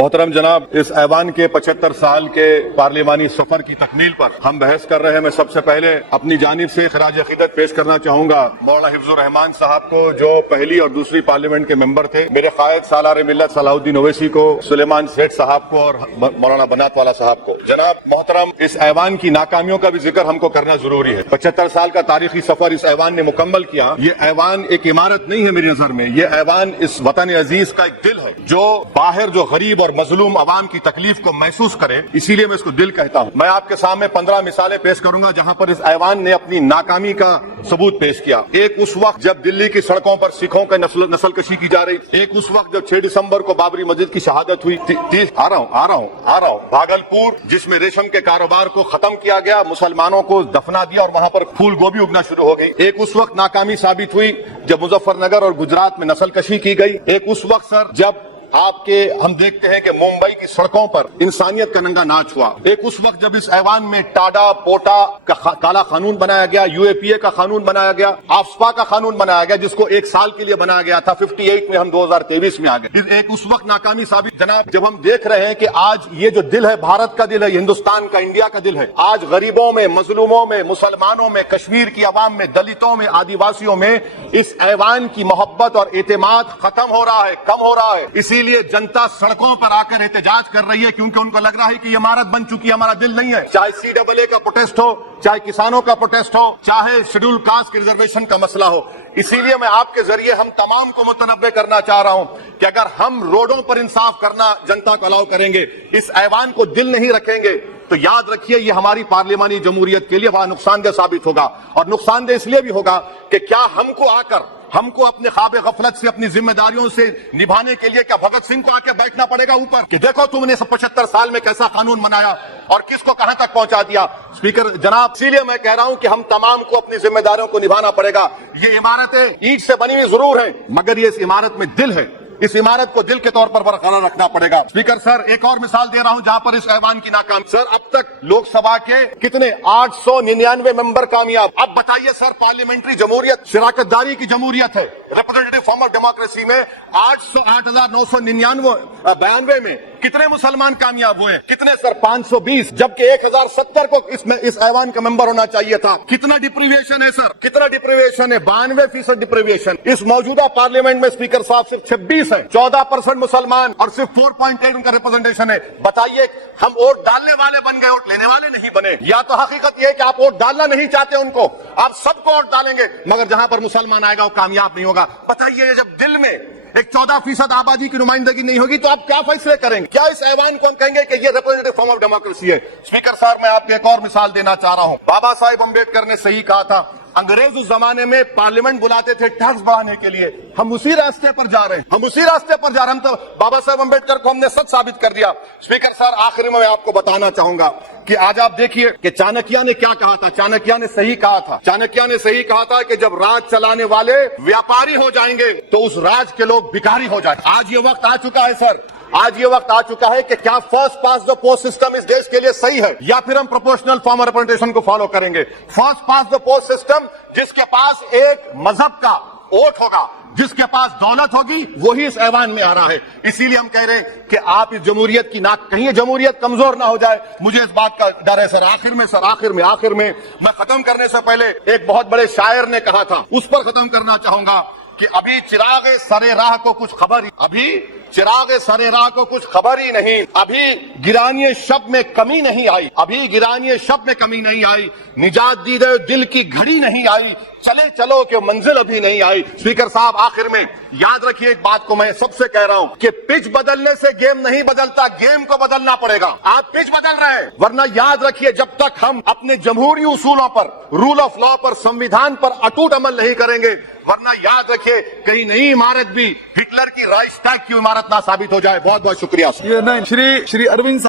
मोहतरम जनाब, इस ऐवान के 75 साल के पार्लिमानी सफर की तकमील पर हम बहस कर रहे हैं। मैं सबसे पहले अपनी जानिब से खराज अकीदत पेश करना चाहूंगा मौलाना हिफ्जुर रहमान साहब को, जो पहली और दूसरी पार्लियामेंट के मेंबर थे, मेरे कायद सालार मिल्लत सलाहुद्दीन ओवैसी को, सुलेमान सेठ साहब को और मौलाना बनात वाला साहब को। जनाब मोहतरम, इस ऐवान की नाकामियों का भी जिक्र हमको करना जरूरी है। 75 साल का तारीखी सफर इस ऐवान ने मुकम्मल किया। ये ऐवान एक इमारत नहीं है मेरी नजर में, ये ऐवान इस वतन अजीज का एक दिल है, जो बाहर जो गरीब और मजलूम अवाम की तकलीफ को महसूस करे, इसीलिए मैं इसको दिल कहता हूँ। मैं आपके सामने 15 मिसालें पेश करूंगा जहां पर इस ऐवान ने अपनी नाकामी का सबूत पेश किया। एक उस वक्त जब दिल्ली की सड़कों पर सिखों का नस्लकशी की जा रही, एक उस वक्त जब 6 दिसंबर को बाबरी मस्जिद की शहादत हुई, आ रहा हूँ भागलपुर, जिसमें रेशम के कारोबार को खत्म किया गया, मुसलमानों को दफना दिया और वहां पर फूल गोभी उगना शुरू हो गई। एक उस वक्त नाकामी साबित हुई जब मुजफ्फरनगर और गुजरात में नस्लकशी की गई। एक उस वक्त सर जब हम देखते हैं कि मुंबई की सड़कों पर इंसानियत का नंगा नाच हुआ। एक उस वक्त जब इस ऐवान में टाडा पोटा का काला कानून बनाया गया, यूएपीए का कानून बनाया गया, आफ्सपा का कानून बनाया गया, जिसको 1 साल के लिए बनाया गया था, 58 में हम 2023 में आ गए। एक उस वक्त नाकामी साबित जनाब, जब हम देख रहे हैं कि आज ये जो दिल है, भारत का दिल है, हिंदुस्तान का, इंडिया का दिल है, आज गरीबों में, मजलूमों में, मुसलमानों में, कश्मीर की आवाम में, दलितों में, आदिवासियों में इस ऐवान की मोहब्बत और एतमाद खत्म हो रहा है, कम हो रहा है। इसीलिए जनता सड़कों पर आकर एहतजाज कर रही है, क्योंकि उनको लग रहा है कि ये इमारत बन चुकी है, हमारा दिल नहीं है। चाहे CAA का प्रोटेस्ट हो, चाहे किसानों का प्रोटेस्ट हो, चाहे शेड्यूल कास्ट के रिजर्वेशन का मसला हो। इसीलिए मैं आपके जरिए हम तमाम को मुतनब्बे करना चाह रहा हूं कि अगर हम रोडों पर इंसाफ करना जनता को अलाउ करेंगे, इस ऐवान को दिल नहीं रखेंगे, तो याद रखिए ये हमारी पार्लियामानी जमहूरियत के लिए बड़ा नुकसानदेह साबित होगा। और नुकसानदेह इसलिए भी होगा कि क्या हमको अपने ख्वाब गफलत से, अपनी जिम्मेदारियों से निभाने के लिए क्या भगत सिंह को आके बैठना पड़ेगा ऊपर कि देखो तुमने 75 साल में कैसा कानून बनाया और किसको कहां तक पहुंचा दिया। स्पीकर जनाब, इसीलिए मैं कह रहा हूं कि हम तमाम को अपनी जिम्मेदारियों को निभाना पड़ेगा। ये इमारतें ईंट से बनी हुई जरूर हैं, मगर ये इस इमारत में दिल है, इस इमारत को दिल के तौर पर बरकरार रखना पड़ेगा। स्पीकर सर, एक और मिसाल दे रहा हूं जहां पर इस ऐवान की नाकाम। सर, अब तक लोकसभा के कितने 899 मेंबर कामयाब। अब बताइए सर, पार्लियामेंट्री जमहूरियत शिराकतदारी की जमहूरियत है, रिप्रेजेंटेटिव फॉर्म ऑफ डेमोक्रेसी में 8,992 में कितने मुसलमान कामयाब हुए? कितने सर? 520, जबकि 1070 को इस ऐवान का मेंबर होना चाहिए था। कितना डिप्रीविएशन है सर? कितना डिप्रीविएशन है? 92% डिप्रीविएशन। इस मौजूदा पार्लियामेंट में स्पीकर साहब सिर्फ 26 है, 14% मुसलमान और सिर्फ 4.8 उनका रिप्रेजेंटेशन है। बताइए, हम वोट डालने वाले बन गए, वोट लेने वाले नहीं बने। या तो हकीकत यह है कि आप वोट डालना नहीं चाहते उनको, आप सबको वोट डालेंगे, मगर जहां पर मुसलमान आएगा वो कामयाब नहीं होगा। बताइए, जब दिल में एक 14% आबादी की नुमाइंदगी नहीं होगी तो आप क्या फैसले करेंगे? क्या इस ऐवान को हम कहेंगे कि ये रिप्रेजेंटेटिव फॉर्म ऑफ डेमोक्रेसी है? स्पीकर साहब, मैं आपको एक और मिसाल देना चाह रहा हूं। बाबा साहेब अम्बेडकर ने सही कहा था, अंग्रेज उस जमाने में पार्लियामेंट बुलाते थे टैक्स बढ़ाने के लिए। हम उसी रास्ते पर जा रहे हैं, हम तो बाबा साहेब अम्बेडकर को हमने सच साबित कर दिया। स्पीकर सर, आखिर में मैं आपको बताना चाहूंगा कि आज आप देखिए कि चाणक्य ने क्या कहा था। चाणक्य ने सही कहा था कि जब राज चलाने वाले व्यापारी हो जाएंगे तो उस राज के लोग भिखारी हो जाएंगे। आज ये वक्त आ चुका है सर, आज ये वक्त आ चुका है कि क्या first pass the post system इस देश के लिए सही है, या फिर हम प्रोपोर्शनल फॉर्म ऑफ रिप्रेजेंटेशन को फॉलो करेंगे। First pass the post system, जिसके पास एक मजहब का वोट होगा, जिसके पास दौलत होगी, वही इस ऐवान में आ रहा है। इसीलिए हम कह रहे हैं कि आप इस जमहूरियत की कहीं जमहूरियत कमजोर ना हो जाए, मुझे इस बात का डर है सर। आखिर में मैं खत्म करने से पहले एक बहुत बड़े शायर ने कहा था, उस पर खत्म करना चाहूंगा कि अभी चिराग सरे राह को कुछ खबर ही नहीं, अभी गिरानिए शब में कमी नहीं आई, निजात दीदे दिल की घड़ी नहीं आई, चले चलो कि मंजिल अभी नहीं आई। स्पीकर साहब, आखिर में याद रखिए एक बात को मैं सबसे कह रहा हूं कि पिच बदलने से गेम नहीं बदलता, गेम को बदलना पड़ेगा। आप पिच बदल रहे हैं, वरना याद रखिए जब तक हम अपने जमहूरी उसूलों पर, रूल ऑफ लॉ पर, संविधान पर अटूट अमल नहीं करेंगे, वरना याद रखिए कहीं नई इमारत भी हिटलर की राइक्सटैग की इमारत ना साबित हो जाए। बहुत बहुत शुक्रिया। श्री अरविंद